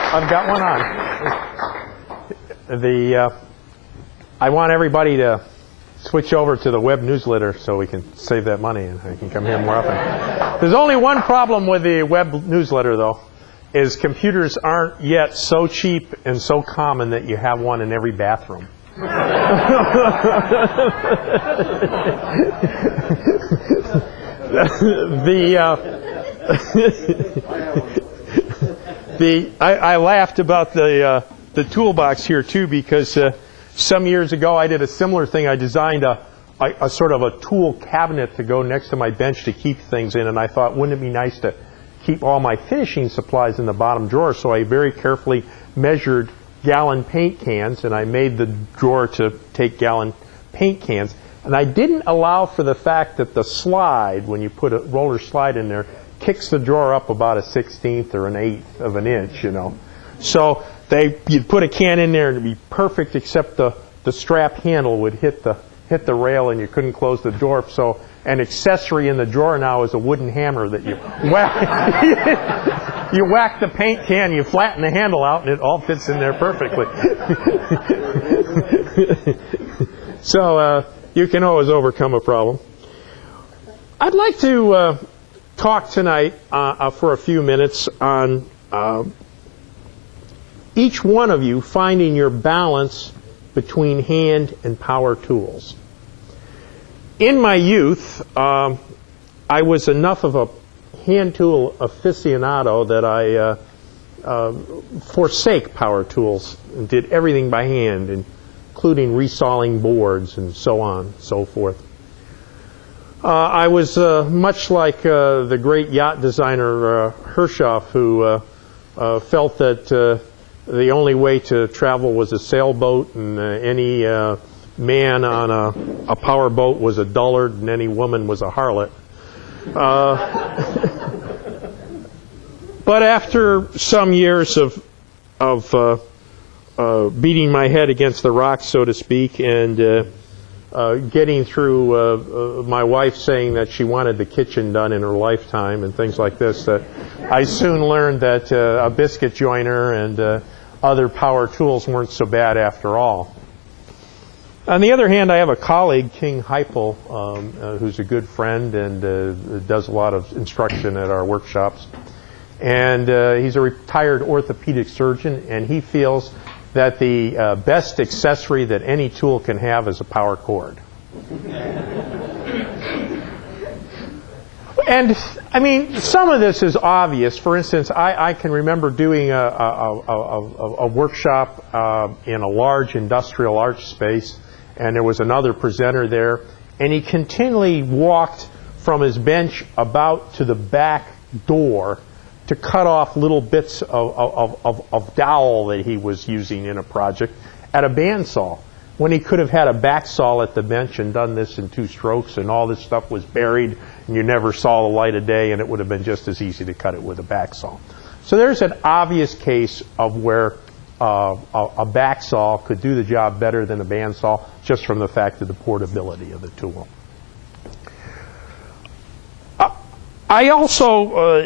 I've got one on. I want everybody to switch over to the web newsletter so we can save that money and I can come here more often. There's only one problem with the web newsletter, though, is computers aren't yet so cheap and so common that you have one in every bathroom. I laughed about the toolbox here too, because some years ago I did a similar thing. I designed a sort of a tool cabinet to go next to my bench to keep things in, and I thought, wouldn't it be nice to keep all my finishing supplies in the bottom drawer? So I very carefully measured gallon paint cans, and I made the drawer to take gallon paint cans. And I didn't allow for the fact that the slide, when you put a roller slide in there, kicks the drawer up about a 1/16 or an 1/8 of an inch, you know. So you'd put a can in there and it'd be perfect, except the strap handle would hit the rail and you couldn't close the door. So an accessory in the drawer now is a wooden hammer that you whack. You whack the paint can, you flatten the handle out, and it all fits in there perfectly. So you can always overcome a problem. I'd like to talk tonight for a few minutes on each one of you finding your balance between hand and power tools. In my youth, I was enough of a hand tool aficionado that I forsake power tools and did everything by hand, including resawing boards and so on and so forth. I was much like the great yacht designer Hirschoff, who felt that the only way to travel was a sailboat, and any man on a power boat was a dullard, and any woman was a harlot. But after some years of beating my head against the rocks, so to speak, and getting through my wife saying that she wanted the kitchen done in her lifetime and things like this, that I soon learned that a biscuit joiner and other power tools weren't so bad after all. On the other hand, I have a colleague, King Heipel, who's a good friend and does a lot of instruction at our workshops. And he's a retired orthopedic surgeon, and he feels that the best accessory that any tool can have is a power cord. And, I mean, some of this is obvious. For instance, I can remember doing a workshop in a large industrial arch space, and there was another presenter there, and he continually walked from his bench about to the back door to cut off little bits of dowel that he was using in a project at a bandsaw, when he could have had a back saw at the bench and done this in 2 strokes, and all this stuff was buried and you never saw the light of day, and it would have been just as easy to cut it with a back saw. So there's an obvious case of where a back saw could do the job better than a bandsaw, just from the fact of the portability of the tool. I also,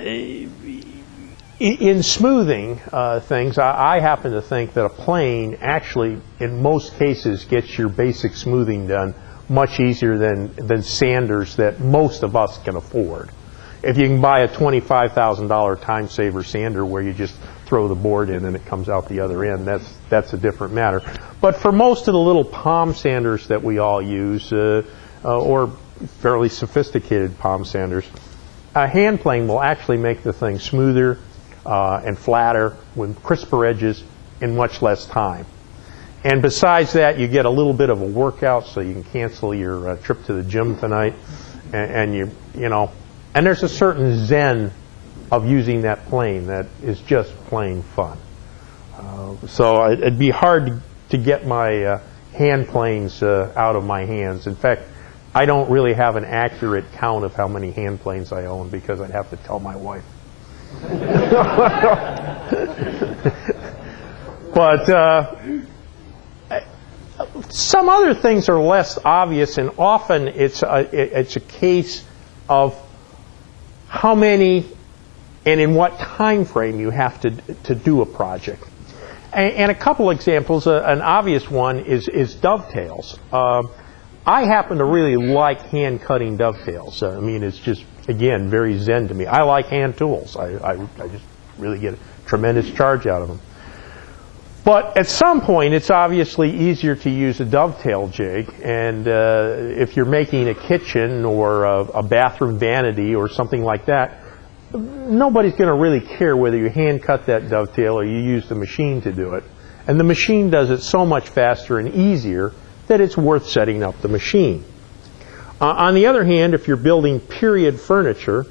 in smoothing things, I happen to think that a plane actually, in most cases, gets your basic smoothing done much easier than sanders that most of us can afford. If you can buy a $25,000 time saver sander where you just throw the board in and it comes out the other end, that's a different matter. But for most of the little palm sanders that we all use, or fairly sophisticated palm sanders, a hand plane will actually make the thing smoother and flatter with crisper edges in much less time. And besides that, you get a little bit of a workout, so you can cancel your trip to the gym tonight, and you know, and there's a certain zen of using that plane that is just plain fun. So it'd be hard to get my hand planes out of my hands. In fact, I don't really have an accurate count of how many hand planes I own, because I'd have to tell my wife. But some other things are less obvious, and often it's a case of how many and in what time frame you have to do a project. And a couple examples, an obvious one is dovetails. I happen to really like hand cutting dovetails. I mean, it's just, again, very zen to me. I like hand tools. I just really get a tremendous charge out of them. But at some point, it's obviously easier to use a dovetail jig. And if you're making a kitchen or a bathroom vanity or something like that, nobody's going to really care whether you hand cut that dovetail or you use the machine to do it. And the machine does it so much faster and easier that it's worth setting up the machine. On the other hand, if you're building period furniture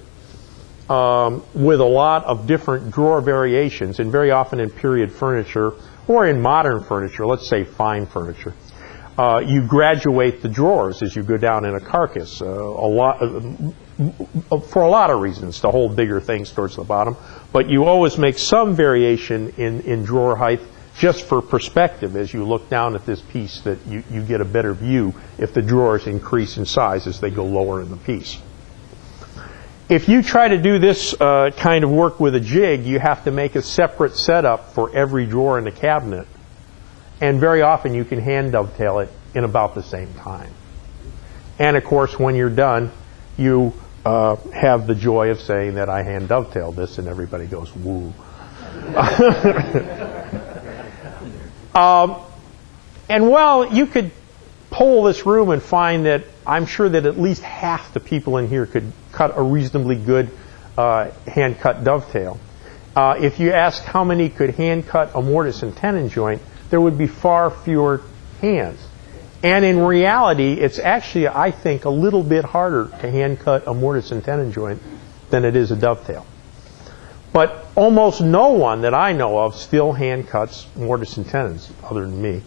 with a lot of different drawer variations, and very often in period furniture or in modern furniture, let's say fine furniture, you graduate the drawers as you go down in a carcass for a lot of reasons, to hold bigger things towards the bottom. But you always make some variation in drawer height just for perspective. As you look down at this piece, that you get a better view if the drawers increase in size as they go lower in the piece. If you try to do this kind of work with a jig, you have to make a separate setup for every drawer in the cabinet. And very often you can hand dovetail it in about the same time. And of course, when you're done, you have the joy of saying that I hand dovetailed this, and everybody goes, woo. And well, you could poll this room and find that I'm sure that at least half the people in here could cut a reasonably good hand-cut dovetail. If you asked how many could hand-cut a mortise and tenon joint, there would be far fewer hands. And in reality, it's actually, I think, a little bit harder to hand-cut a mortise and tenon joint than it is a dovetail. But almost no one that I know of still hand cuts mortise and tenons, other than me.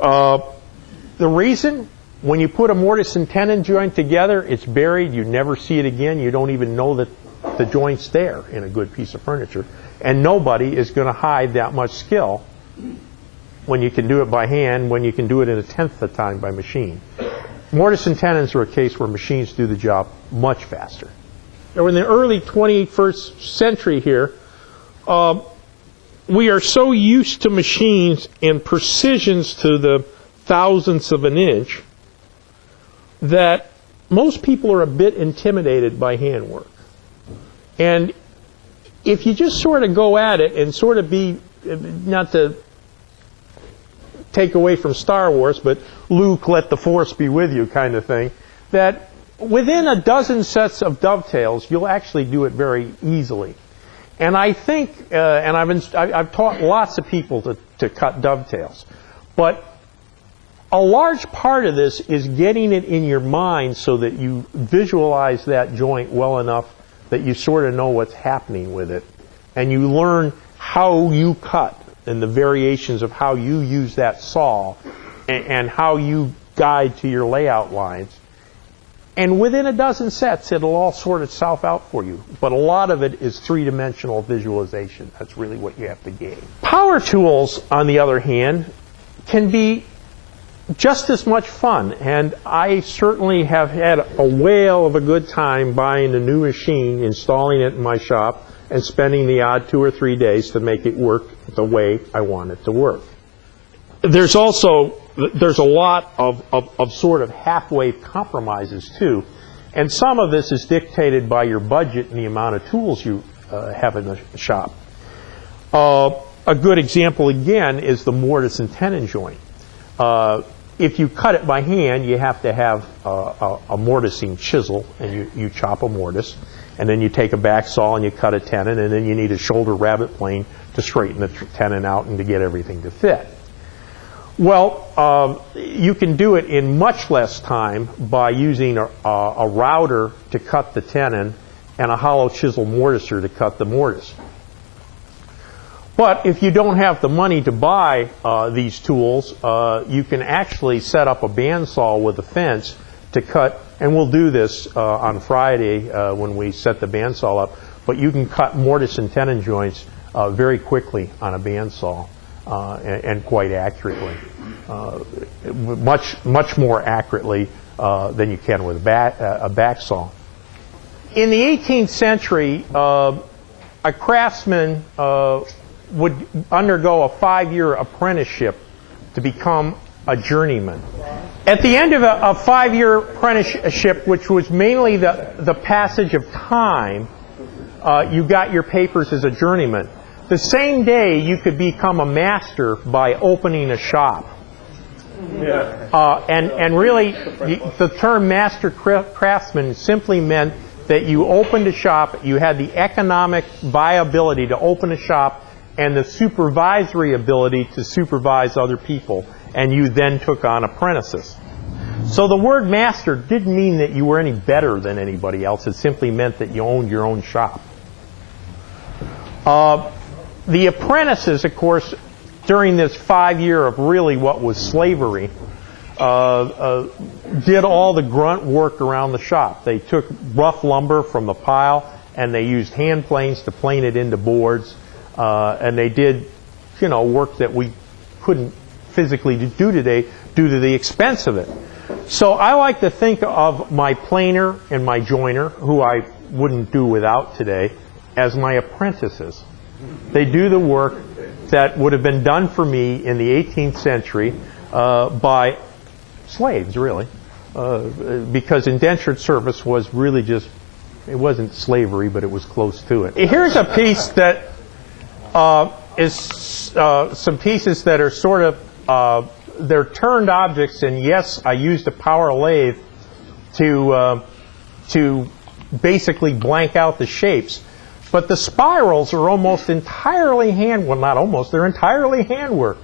The reason, when you put a mortise and tenon joint together, it's buried. You never see it again. You don't even know that the joint's there in a good piece of furniture. And nobody is going to hide that much skill when you can do it by hand, when you can do it in a tenth of the time by machine. Mortise and tenons are a case where machines do the job much faster. Now, in the early 21st century here, we are so used to machines and precisions to the thousandths of an inch that most people are a bit intimidated by handwork. And if you just sort of go at it and sort of be, not to take away from Star Wars, but Luke, let the Force be with you kind of thing, that within a dozen sets of dovetails, you'll actually do it very easily. And I think, and I've taught lots of people to cut dovetails, but a large part of this is getting it in your mind so that you visualize that joint well enough that you sort of know what's happening with it. And you learn how you cut and the variations of how you use that saw and how you guide to your layout lines. And within a dozen sets, it'll all sort itself out for you. But a lot of it is three-dimensional visualization. That's really what you have to gain. Power tools, on the other hand, can be just as much fun. And I certainly have had a whale of a good time buying a new machine, installing it in my shop, and spending the odd 2 or 3 days to make it work the way I want it to work. There's a lot of sort of halfway compromises too, and some of this is dictated by your budget and the amount of tools you have in the shop. A good example again is the mortise and tenon joint. If you cut it by hand, you have to have a mortising chisel, and you chop a mortise, and then you take a back saw and you cut a tenon, and then you need a shoulder rabbet plane to straighten the tenon out and to get everything to fit. Well, you can do it in much less time by using a router to cut the tenon and a hollow chisel mortiser to cut the mortise. But if you don't have the money to buy these tools, you can actually set up a bandsaw with a fence to cut, and we'll do this on Friday when we set the bandsaw up, but you can cut mortise and tenon joints very quickly on a bandsaw and quite accurately. Much more accurately than you can with a back saw. In the 18th century, a craftsman would undergo a 5-year apprenticeship to become a journeyman. At the end of a 5-year apprenticeship, which was mainly the passage of time, you got your papers as a journeyman. The same day, you could become a master by opening a shop. And really, the term master craftsman simply meant that you opened a shop, you had the economic viability to open a shop, and the supervisory ability to supervise other people, and you then took on apprentices. So the word master didn't mean that you were any better than anybody else. It simply meant that you owned your own shop. The apprentices, of course, during this 5-year of really what was slavery, did all the grunt work around the shop. They took rough lumber from the pile, and they used hand planes to plane it into boards. And they did, work that we couldn't physically do today due to the expense of it. So I like to think of my planer and my joiner, who I wouldn't do without today, as my apprentices. They do the work that would have been done for me in the 18th century by slaves, really, because indentured service was really just, it wasn't slavery, but it was close to it. Here's a piece that is some pieces that are sort of, they're turned objects, and yes, I used a power lathe to basically blank out the shapes. But the spirals are almost entirely well, not almost, they're entirely handwork.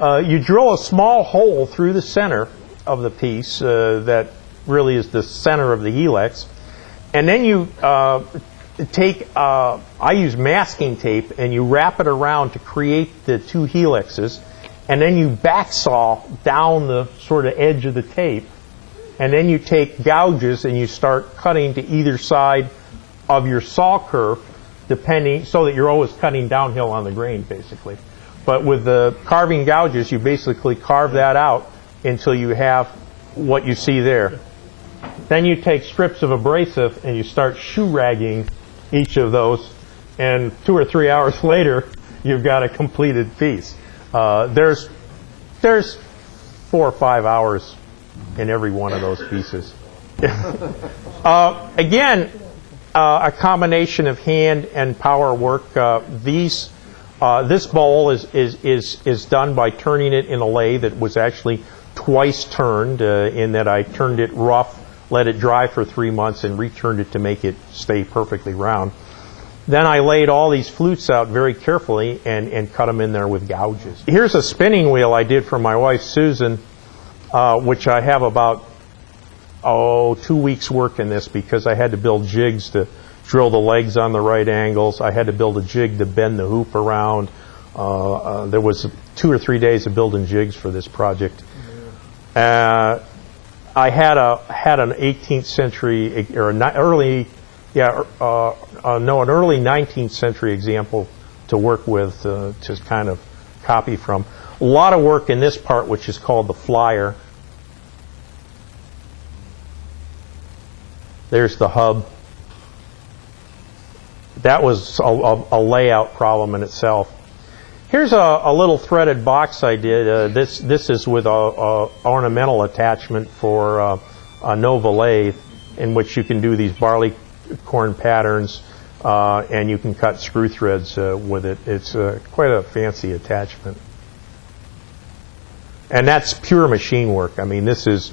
You drill a small hole through the center of the piece that really is the center of the helix, and then you take, I use masking tape, and you wrap it around to create the 2 helixes, and then you backsaw down the sort of edge of the tape, and then you take gouges and you start cutting to either side of your saw curve, depending, so that you're always cutting downhill on the grain, basically. But with the carving gouges, you basically carve that out until you have what you see there. Then you take strips of abrasive and you start shoe ragging each of those, and 2 or 3 hours later, you've got a completed piece. There's 4 or 5 hours in every one of those pieces. Again, a combination of hand and power work. This bowl is done by turning it in a lathe that was actually twice turned, in that I turned it rough, let it dry for 3 months, and returned it to make it stay perfectly round. Then I laid all these flutes out very carefully and cut them in there with gouges. Here's a spinning wheel I did for my wife Susan, which I have about 2 weeks work in this, because I had to build jigs to drill the legs on the right angles. I had to build a jig to bend the hoop around. There was 2 or 3 days of building jigs for this project. I had an 18th century or an early 19th century example to work with, to kind of copy from. A lot of work in this part, which is called the flyer. There's the hub. That was a layout problem in itself. Here's a little threaded box I did. This is with a ornamental attachment for a Nova lathe, in which you can do these barley corn patterns, and you can cut screw threads with it. It's quite a fancy attachment. And that's pure machine work. I mean, this is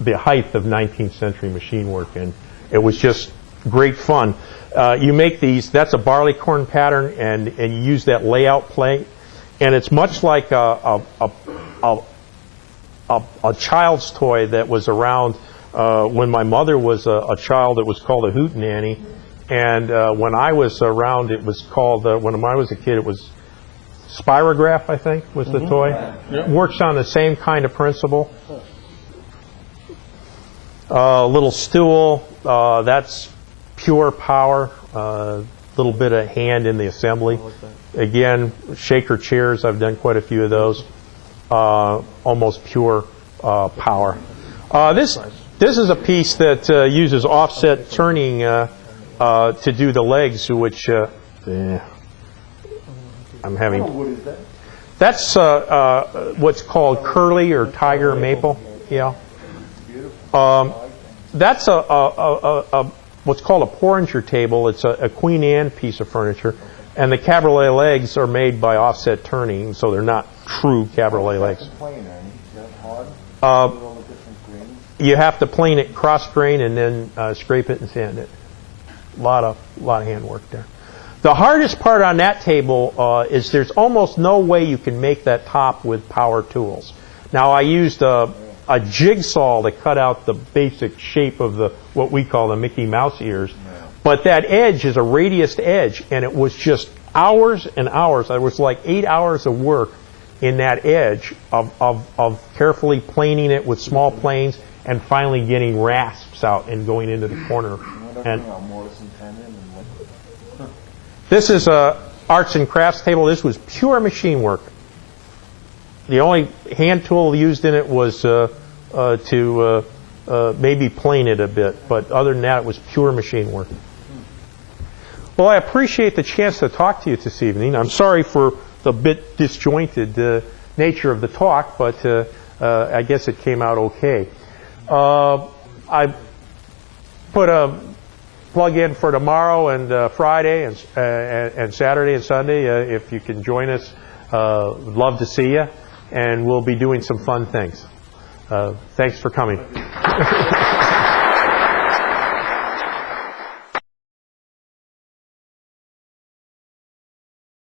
the height of 19th century machine work, and it was just great fun. You make these, that's a barley corn pattern, and you use that layout plate, and it's much like a child's toy that was around when my mother was a child. It was called a hootenanny, and when I was around, it was called, when I was a kid, it was Spirograph, I think, was the toy. Yep. Works on the same kind of principle. Little stool, that's pure power, little bit of hand in the assembly. Again, shaker chairs, I've done quite a few of those. Almost pure power. This is a piece that uses offset turning to do the legs, which I'm having. What is that? That's what's called curly or tiger maple. Yeah. That's what's called a porringer table. It's a Queen Anne piece of furniture, and the cabriolet legs are made by offset turning, so they're not true cabriolet legs. Plane, Ernie. Is that hard? With all the different grains? You have to plane it cross grain and then scrape it and sand it. A lot of handwork there. The hardest part on that table is there's almost no way you can make that top with power tools. Now I used a jigsaw to cut out the basic shape of what we call the Mickey Mouse ears, but that edge is a radiused edge, and it was just hours and hours. There was like 8 hours of work in that edge of carefully planing it with small planes and finally getting rasps out and going into the corner. And this is a arts and crafts table. This was pure machine work. The only hand tool used in it was to maybe plane it a bit, but other than that, it was pure machine work. Well, I appreciate the chance to talk to you this evening. I'm sorry for the bit disjointed nature of the talk, but I guess it came out okay. I put a plug in for tomorrow and Friday and Saturday and Sunday. If you can join us, love to see you, and we'll be doing some fun things. Thanks for coming.